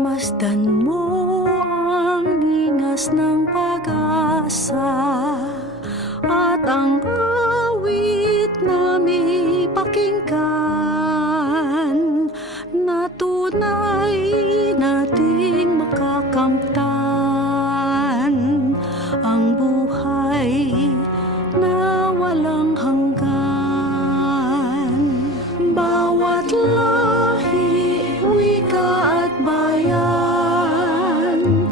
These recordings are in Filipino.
Masdan mo ang ningas ng pag-asa at ang awit namin pakinggan na tunay nating makakamtan ang buhay na walang hanggan. Bawat lahi, wika at bayan,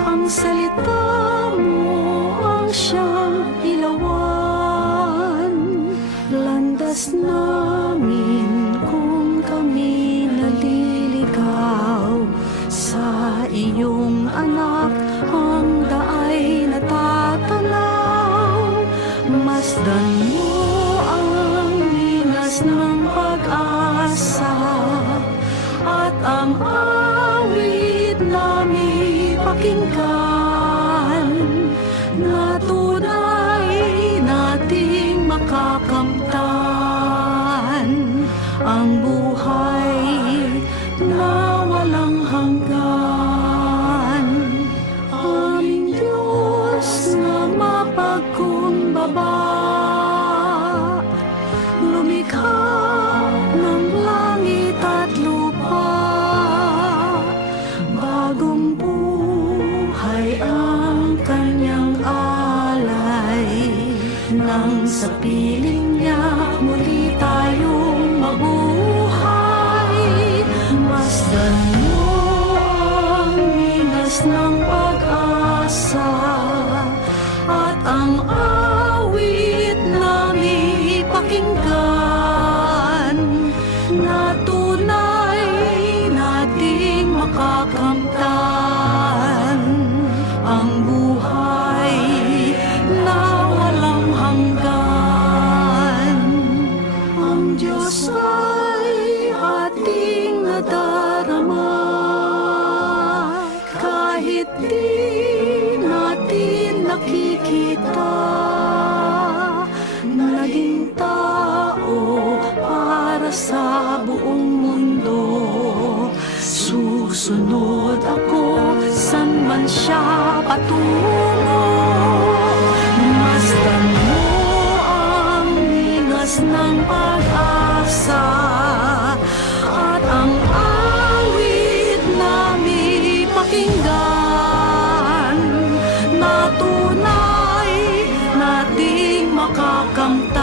ang salita mo ang siyang ilawan. Landas namin kung kami naliligaw, sa iyong anak ang daay natatanaw. Masdan mo ang ningas ng pag-asa at ang awit namin pakinggan na tunay nating makakamtan ang buhay na walang hanggan. Aming Diyos na mapagkumbaba, lumikha ng langit at lupa. Bagong buhay ang kanyang alay, nang sa piling niya muli tayong mabuhay. Masdan mo ang ningas ng pag-asa at ang awit namin ipakinggan na tunay nating makakamtan ang buhay na walang hanggan. Ang Diyos ay ating nadarama kahit di natin nakikita. Naging tao para sa buong mundo, susunod ako san man siya patungo. Masdan mo ang ningas ng pag-asa at ang awit namin pakinggan na tunay nating makakamtan